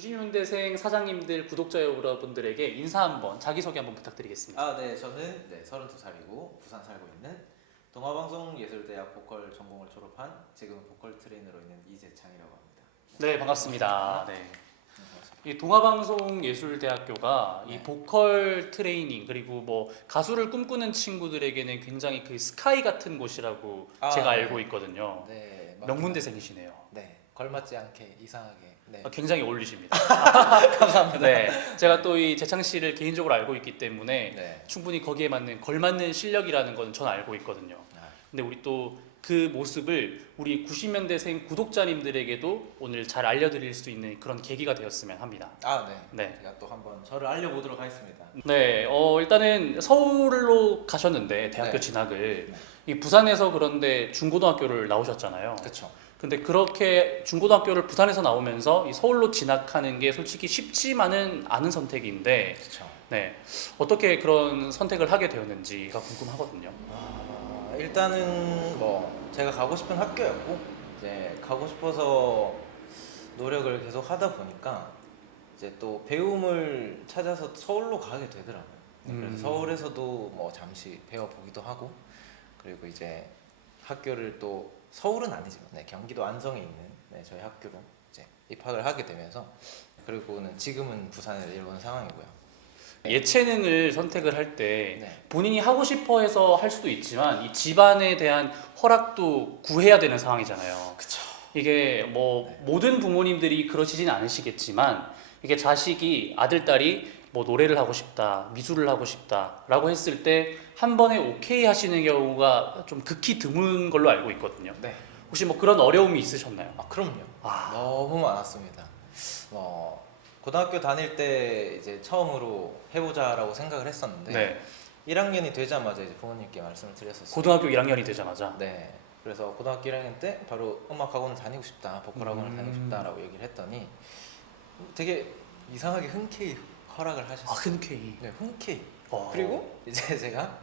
90년대생 사장님들, 구독자 여러분들에게 인사 한번, 자기소개 한번 부탁드리겠습니다. 네, 저는 32살이고 부산 살고 있는 동아방송예술대학 보컬 전공을 졸업한 지금 보컬 트레이너로 있는 이재창이라고 합니다. 네, 반갑습니다. 네. 반갑습니다. 이 동아방송예술대학교가 이 네. 보컬 트레이닝 그리고 뭐 가수를 꿈꾸는 친구들에게는 굉장히 그 스카이 같은 곳이라고 제가 네. 알고 있거든요. 네, 명문대생이시네요. 네, 걸맞지 않게 이상하게. 네, 굉장히 어울리십니다. 감사합니다. 네, 제가 또 이 재창 씨를 개인적으로 알고 있기 때문에 네, 충분히 거기에 맞는 걸맞는 실력이라는 건 전 알고 있거든요. 근데 우리 또 그 모습을 우리 90년대생 구독자님들에게도 오늘 잘 알려드릴 수 있는 그런 계기가 되었으면 합니다. 네, 네. 제가 또 한번 저를 알려보도록 하겠습니다. 네, 일단은 서울로 가셨는데 대학교 네. 진학을 네. 이 부산에서 그런데 중고등학교를 나오셨잖아요. 그렇죠. 근데 그렇게 중고등학교를 부산에서 나오면서 이 서울로 진학하는 게 솔직히 쉽지만은 않은 선택인데, 그렇죠. 네, 어떻게 그런 선택을 하게 되었는지가 궁금하거든요. 일단은 뭐 제가 가고 싶은 학교였고 이제 가고 싶어서 노력을 계속 하다 보니까 이제 또 배움을 찾아서 서울로 가게 되더라고요. 그래서 서울에서도 뭐 잠시 배워보기도 하고 그리고 이제 학교를 또 서울은 아니지만 경기도 안성에 있는 저희 학교로 이제 입학을 하게 되면서 그리고는 지금은 부산에 내려온 상황이고요. 예체능을 선택을 할 때 네. 본인이 하고 싶어 해서 할 수도 있지만 이 집안에 대한 허락도 구해야 되는 상황이잖아요. 그쵸. 이게 뭐 네. 모든 부모님들이 그러시진 않으시겠지만 이게 자식이 아들 딸이 뭐 노래를 하고 싶다, 미술을 하고 싶다라고 했을 때 한 번에 오케이 하시는 경우가 좀 극히 드문 걸로 알고 있거든요. 네. 혹시 뭐 그런 어려움이 있으셨나요? 그럼요. 아. 너무 많았습니다. 고등학교 다닐 때 이제 처음으로 해보자라고 생각을 했었는데 네. 1학년이 되자마자 이제 부모님께 말씀을 드렸었어요. 고등학교 1학년이 되자마자. 네. 그래서 고등학교 1학년 때 바로 음악 학원을 다니고 싶다, 보컬 학원을 다니고 싶다라고 얘기를 했더니 되게 이상하게 흔쾌히 허락을 하셨어요. 흔쾌히. 네, 흔쾌히. 어. 그리고 이제 제가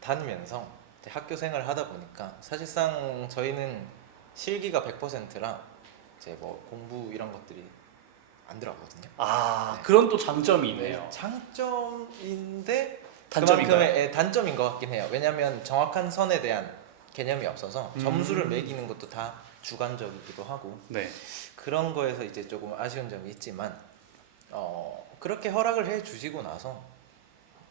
다니면서 이제 학교 생활을 하다 보니까 사실상 저희는 실기가 100%라 이제 뭐 공부 이런 것들이 안 들어가거든요. 네. 네. 그런 또 장점이 있네요. 장점인데 단점인가요? 그만큼의 단점인 것 같긴 해요. 왜냐하면 정확한 선에 대한 개념이 없어서 점수를 매기는 것도 다 주관적이기도 하고 네. 그런 거에서 이제 조금 아쉬운 점이 있지만 그렇게 허락을 해주시고 나서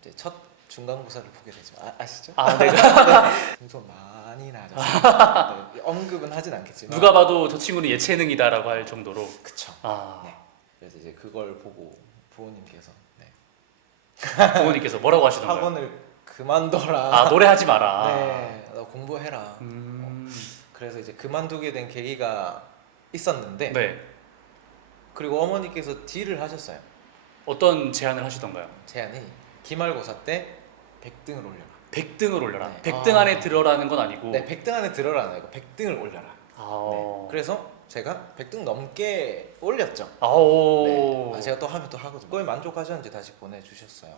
이제 첫 중간고사를 보게 되죠. 아시죠? 내가 점수 많이 낮았어요. 네, 언급은 하진 않겠지만 누가 봐도 저 친구는 예체능이다라고 할 정도로. 그쵸. 아. 네. 그래서 이제 그걸 보고 부모님께서 부모님께서 뭐라고 하시던가요? 학원을 그만둬라. 노래하지 마라. 네, 너 공부해라. 그래서 이제 그만두게 된 계기가 있었는데 네. 그리고 어머니께서 딜을 하셨어요. 어떤 제안을 하시던가요? 제안이 기말고사 때 100등을 올려라. 100등을 올려라. 네. 100등 안에 들어라는 건 아니고. 네, 100등 안에 들어라는 아니고 100등을 올려라. 아. 네. 그래서 제가 100등 넘게 올렸죠. 아오. 네. 제가 또 하면 또 하거든요. 그거에 만족하셨는지 다시 보내주셨어요.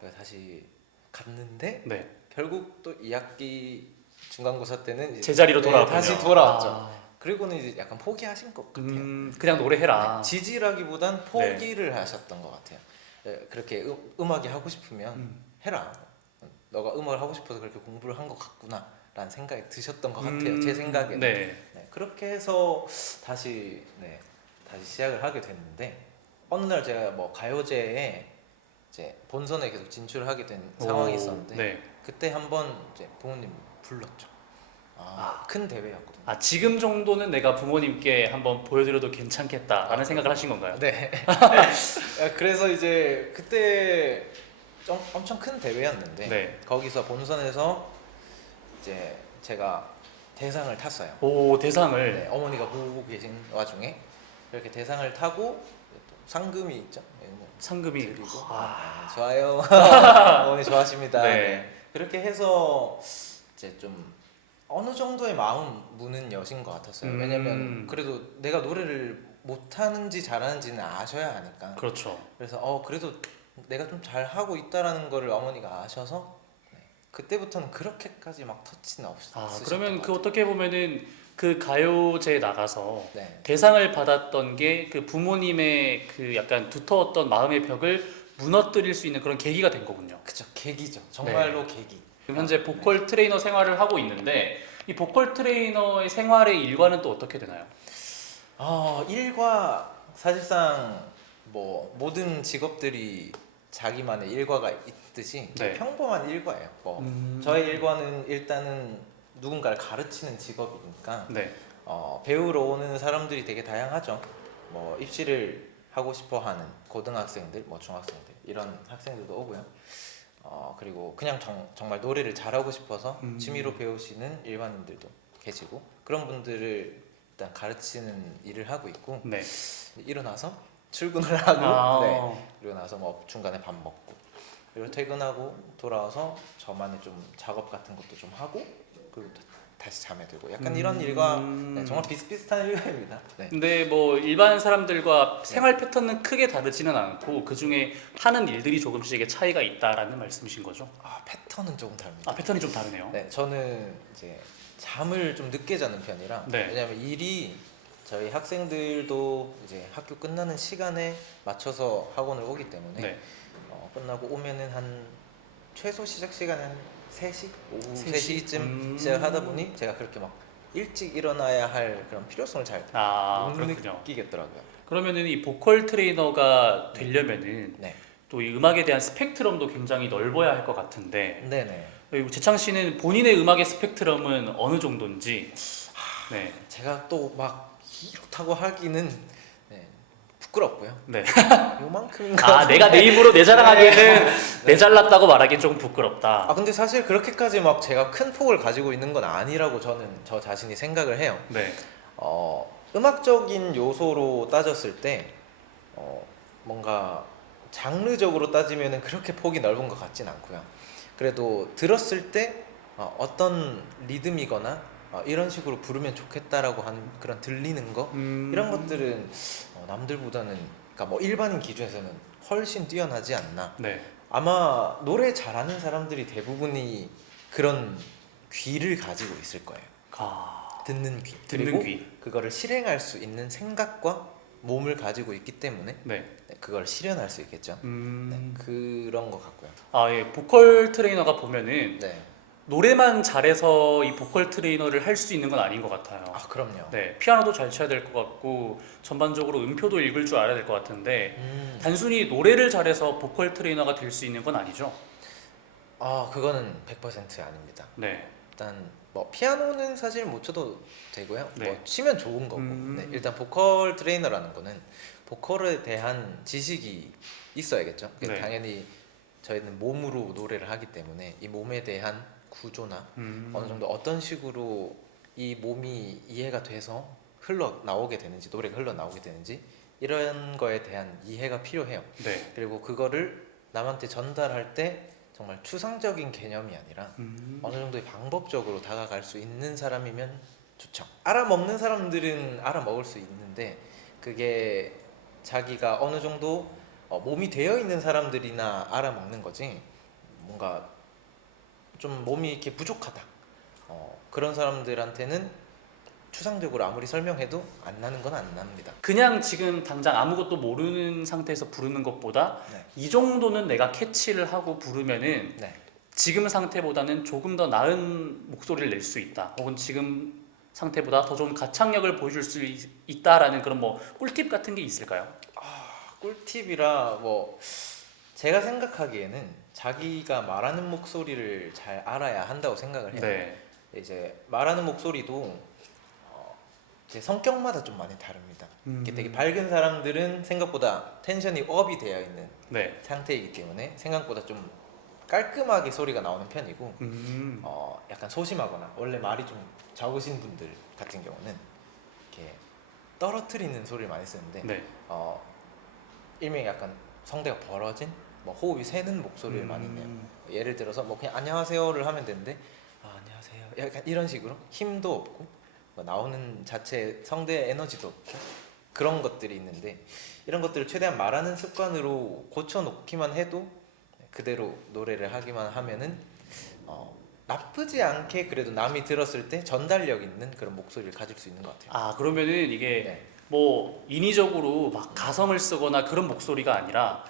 그래서 다시 갔는데 네. 결국 또 2학기 중간고사 때는 이제 제자리로 돌아왔군요. 다시 돌아왔죠. 그리고는 이제 약간 포기하신 것 같아요. 그냥 노래해라. 네, 지지라기보단 포기를 하셨던 것 같아요. 그렇게 음악이 하고 싶으면 해라. 너가 음악을 하고 싶어서 그렇게 공부를 한 것 같구나 라는 생각이 드셨던 것 같아요. 제 생각에는. 네. 그렇게 해서 다시 시작을 하게 됐는데 어느 날 제가 뭐 가요제에 이제 본선에 계속 진출하게 된 상황이 있었는데 네. 그때 한번 이제 부모님 불렀죠. 큰 대회였거든요. 지금 정도는 내가 부모님께 한번 보여드려도 괜찮겠다라는 생각을 하신 건가요? 네. 그래서 이제 그때 좀 엄청 큰 대회였는데 네. 거기서 본선에서 이제 제가 대상을 탔어요. 오, 대상을. 네, 어머니가 보고 계신 와중에 이렇게 대상을 타고 또 상금이 있죠. 상금이. 드리고 좋아요. 어머니 좋아하십니다. 네. 네. 그렇게 해서 이제 좀 어느 정도의 마음 무는 여신 것 같았어요. 왜냐면 그래도 내가 노래를 못하는지 잘하는지는 아셔야 하니까. 그렇죠. 그래서 그래도 내가 좀 잘하고 있다라는 거를 어머니가 아셔서 그때부터는 그렇게까지 막 터치는 없었어요. 그러면 그 어떻게 보면은 그 가요제에 나가서 네. 대상을 받았던 게 그 부모님의 그 약간 두터웠던 마음의 벽을 무너뜨릴 수 있는 그런 계기가 된 거군요. 그쵸, 계기죠. 정말로 계기. 지금 현재 보컬 트레이너 생활을 하고 있는데 이 보컬 트레이너의 생활의 일과는 또 어떻게 되나요? 일과 사실상 뭐 모든 직업들이 자기만의 일과가 있듯이 네. 평범한 일과예요. 뭐 저의 일과는 일단은 누군가를 가르치는 직업이니까 네. 배우러 오는 사람들이 되게 다양하죠. 뭐 입시를 하고 싶어하는 고등학생들, 뭐 중학생들 이런 학생들도 오고요. 그리고 그냥 정말 노래를 잘하고 싶어서 취미로 배우시는 일반인들도 계시고 그런 분들을 일단 가르치는 일을 하고 있고 네. 일어나서 출근을 하고 아. 네. 그리고 나서 뭐 중간에 밥 먹고 그리고 퇴근하고 돌아와서 저만의 좀 작업 같은 것도 좀 하고 그리고 다시 잠에 들고 약간 이런 일과 네, 정말 비슷비슷한 일과입니다. 네. 근데 뭐 일반 사람들과 생활 패턴은 크게 다르지는 않고 그 중에 하는 일들이 조금씩의 차이가 있다라는 말씀이신 거죠? 패턴은 조금 다릅니다. 아, 패턴이 좀 다르네요. 네, 저는 이제 잠을 좀 늦게 자는 편이라 네. 왜냐하면 일이 저희 학생들도 이제 학교 끝나는 시간에 맞춰서 학원을 오기 때문에 네. 끝나고 오면은 한 최소 시작 시간은 한 3시? 오후 3시? 3시쯤 시작하다 보니 제가 그렇게 막 일찍 일어나야 할 그런 필요성을 잘 못 그렇군요. 느끼겠더라고요. 그러면은 이 보컬 트레이너가 되려면은 네. 또 이 음악에 대한 스펙트럼도 굉장히 넓어야 할 것 같은데 네네. 그리고 재창 씨는 본인의 음악의 스펙트럼은 어느 정도인지? 네. 제가 또 막 이렇다고 하기는 네, 부끄럽고요. 네. 요만큼인가. 내가 내 입으로 내 자랑하기에는 네. 내 잘났다고 말하기엔 조금 부끄럽다. 근데 사실 그렇게까지 막 제가 큰 폭을 가지고 있는 건 아니라고 저는 저 자신이 생각을 해요. 네. 음악적인 요소로 따졌을 때 뭔가 장르적으로 따지면은 그렇게 폭이 넓은 것 같진 않고요. 그래도 들었을 때 어떤 리듬이거나 이런 식으로 부르면 좋겠다라고 하는 그런 들리는 거 이런 것들은 남들보다는 그러니까 뭐 일반인 기준에서는 훨씬 뛰어나지 않나. 네. 아마 노래 잘하는 사람들이 대부분이 그런 귀를 가지고 있을 거예요. 듣는 귀. 듣는 그리고 귀. 그거를 실행할 수 있는 생각과 몸을 가지고 있기 때문에 네. 그걸 실현할 수 있겠죠. 네, 그런 것 같고요. 예. 보컬 트레이너가 보면은 네. 노래만 잘해서 이 보컬 트레이너를 할 수 있는 건 아닌 것 같아요. 그럼요. 네. 피아노도 잘 쳐야 될 것 같고 전반적으로 음표도 읽을 줄 알아야 될 것 같은데 단순히 노래를 잘해서 보컬 트레이너가 될 수 있는 건 아니죠? 그거는 100% 아닙니다. 네. 일단 뭐 피아노는 사실 못 쳐도 되고요. 네. 뭐 치면 좋은 거고. 네, 일단 보컬 트레이너라는 거는 보컬에 대한 지식이 있어야겠죠. 네. 당연히 저희는 몸으로 노래를 하기 때문에 이 몸에 대한 구조나 어느 정도 어떤 식으로 이 몸이 이해가 돼서 흘러나오게 되는지 노래가 흘러나오게 되는지 이런 거에 대한 이해가 필요해요. 네. 그리고 그거를 남한테 전달할 때 정말 추상적인 개념이 아니라 어느 정도의 방법적으로 다가갈 수 있는 사람이면 좋죠. 알아먹는 사람들은 알아먹을 수 있는데 그게 자기가 어느 정도 몸이 되어 있는 사람들이나 알아먹는 거지 뭔가 좀 몸이 이렇게 부족하다 그런 사람들한테는 추상적으로 아무리 설명해도 안 나는 건 안 납니다. 그냥 지금 당장 아무것도 모르는 상태에서 부르는 것보다 네. 이 정도는 내가 캐치를 하고 부르면은 네. 지금 상태보다는 조금 더 나은 목소리를 낼 수 있다. 혹은 지금 상태보다 더 좋은 가창력을 보여줄 수 있다라는 그런 뭐 꿀팁 같은 게 있을까요? 꿀팁이라 뭐 제가 생각하기에는 자기가 말하는 목소리를 잘 알아야 한다고 생각을 해요. 네. 이제 말하는 목소리도 제 성격마다 좀 많이 다릅니다. 이게 되게 밝은 사람들은 생각보다 텐션이 업이 되어 있는 네. 상태이기 때문에 생각보다 좀 깔끔하게 소리가 나오는 편이고 약간 소심하거나 원래 말이 좀 적으신 분들 같은 경우는 이렇게 떨어뜨리는 소리를 많이 쓰는데 네. 일명의 약간 성대가 벌어진 뭐 호흡이 새는 목소리를 많이 내요. 예를 들어서 뭐 그냥 안녕하세요를 하면 되는데 안녕하세요 약간 이런 식으로 힘도 없고 뭐 나오는 자체 성대 에너지도 없고 그런 것들이 있는데 이런 것들을 최대한 말하는 습관으로 고쳐놓기만 해도 그대로 노래를 하기만 하면은 나쁘지 않게 그래도 남이 들었을 때 전달력 있는 그런 목소리를 가질 수 있는 것 같아요. 아, 그러면은 이게 네. 뭐 인위적으로 막 가성을 쓰거나 그런 목소리가 아니라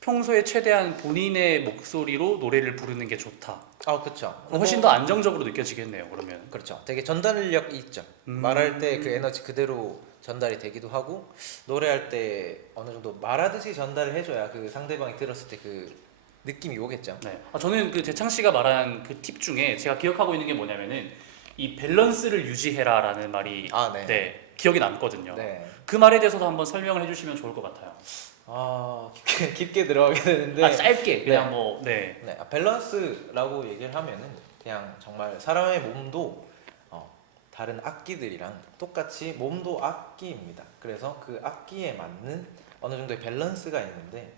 평소에 최대한 본인의 목소리로 노래를 부르는 게 좋다. 그렇죠. 훨씬 더 안정적으로 느껴지겠네요. 그러면. 그렇죠. 되게 전달력이 있죠. 말할 때 그 에너지 그대로 전달이 되기도 하고 노래할 때 어느 정도 말하듯이 전달을 해줘야 그 상대방이 들었을 때 그 느낌이 오겠죠. 네. 저는 그 재창 씨가 말한 그 팁 중에 제가 기억하고 있는 게 뭐냐면은 이 밸런스를 유지해라라는 말이 네. 네, 기억이 남거든요. 네. 그 말에 대해서도 한번 설명을 해주시면 좋을 것 같아요. 깊게 들어가게 되는데 짧게 그냥 네. 뭐 네. 네, 밸런스라고 얘기를 하면은 그냥 정말 사람의 몸도 다른 악기들이랑 똑같이 몸도 악기입니다. 그래서 그 악기에 맞는 어느 정도의 밸런스가 있는데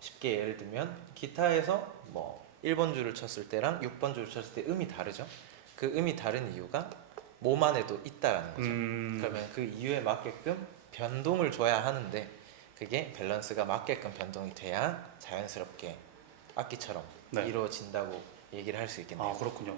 쉽게 예를 들면 기타에서 뭐 1번 줄을 쳤을 때랑 6번 줄을 쳤을 때 음이 다르죠. 그 음이 다른 이유가 몸 안에도 있다라는 거죠. 그러면 그 이유에 맞게끔 변동을 줘야 하는데 그게 밸런스가 맞게끔 변동이 돼야 자연스럽게 악기처럼 네. 이루어진다고 얘기를 할 수 있겠네요. 그렇군요.